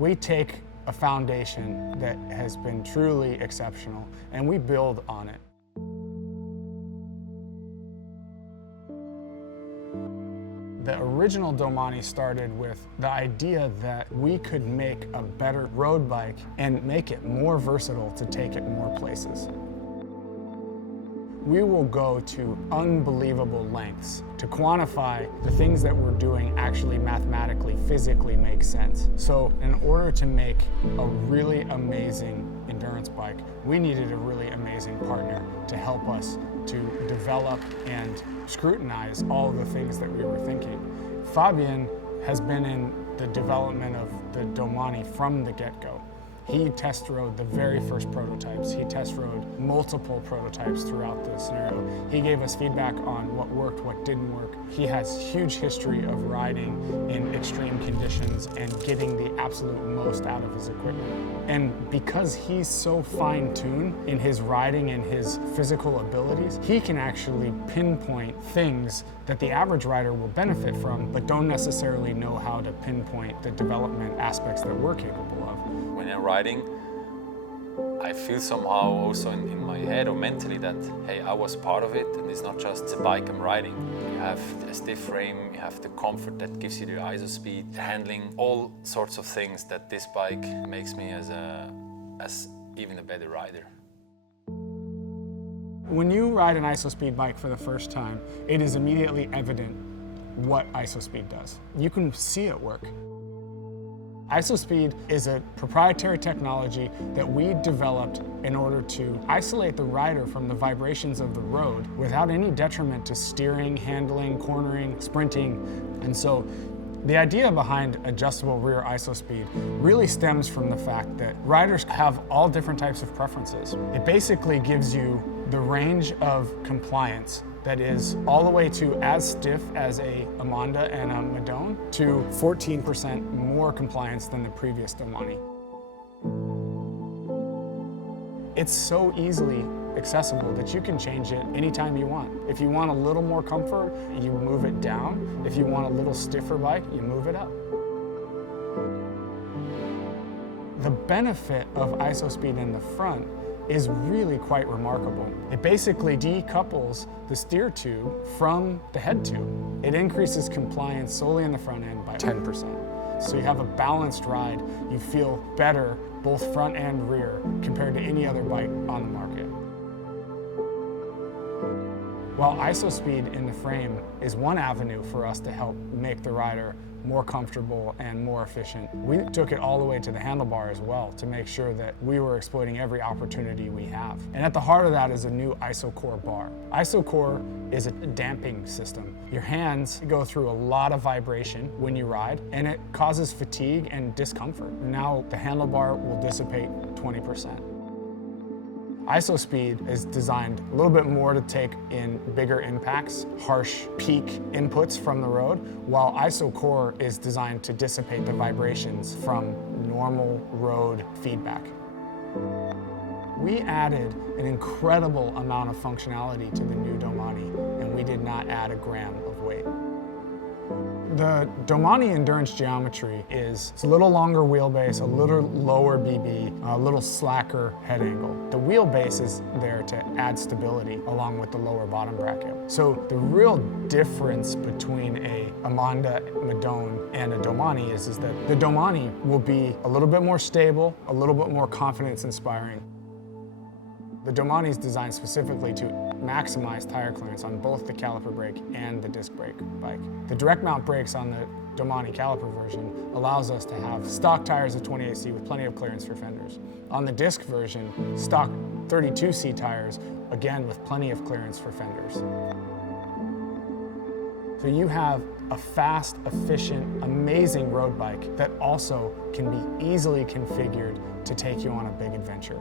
We take a foundation that has been truly exceptional and we build on it. The original Domane started with the idea that we could make a better road bike and make it more versatile to take it more places. We will go to unbelievable lengths to quantify the things that we're doing actually mathematically, physically make sense. So in order to make a really amazing endurance bike, we needed a really amazing partner to help us to develop and scrutinize all of the things that we were thinking. Fabien has been in the development of the Domane from the get-go. He test rode the very first prototypes. He test rode multiple prototypes throughout the scenario. He gave us feedback on what worked, what didn't work. He has huge history of riding in extreme conditions and getting the absolute most out of his equipment. And because he's so fine-tuned in his riding and his physical abilities, he can actually pinpoint things that the average rider will benefit from, but don't necessarily know how to pinpoint the development aspects that we're capable of. When I'm riding, I feel somehow also in my head or mentally that, hey, I was part of it and it's not just the bike I'm riding. You have a stiff frame, you have the comfort that gives you the IsoSpeed, the handling, all sorts of things that this bike makes me as even a better rider. When you ride an IsoSpeed bike for the first time, it is immediately evident what IsoSpeed does. You can see it work. IsoSpeed is a proprietary technology that we developed in order to isolate the rider from the vibrations of the road without any detriment to steering, handling, cornering, sprinting. And so the idea behind adjustable rear IsoSpeed really stems from the fact that riders have all different types of preferences. It basically gives you the range of compliance that is all the way to as stiff as a Amanda and a Madone to 14% more compliance than the previous Domane. It's so easily accessible that you can change it anytime you want. If you want a little more comfort, you move it down. If you want a little stiffer bike, you move it up. The benefit of IsoSpeed in the front is really quite remarkable. It basically decouples the steer tube from the head tube. It increases compliance solely in the front end by 10%. So you have a balanced ride. You feel better, both front and rear, compared to any other bike on the market. While IsoSpeed in the frame is one avenue for us to help make the rider more comfortable and more efficient, we took it all the way to the handlebar as well to make sure that we were exploiting every opportunity we have. And at the heart of that is a new IsoCore bar. IsoCore is a damping system. Your hands go through a lot of vibration when you ride, and it causes fatigue and discomfort. Now the handlebar will dissipate 20%. IsoSpeed is designed a little bit more to take in bigger impacts, harsh peak inputs from the road, while IsoCore is designed to dissipate the vibrations from normal road feedback. We added an incredible amount of functionality to the new Domane, and we did not add a gram of weight. The Domane endurance geometry is a little longer wheelbase, a little lower BB, a little slacker head angle. The wheelbase is there to add stability along with the lower bottom bracket. So the real difference between a Amanda, Madone, and a Domane is that the Domane will be a little bit more stable, a little bit more confidence-inspiring. The Domane is designed specifically to maximize tire clearance on both the caliper brake and the disc brake bike. The direct mount brakes on the Domane caliper version allows us to have stock tires of 28C with plenty of clearance for fenders. On the disc version, stock 32C tires, again with plenty of clearance for fenders. So you have a fast, efficient, amazing road bike that also can be easily configured to take you on a big adventure.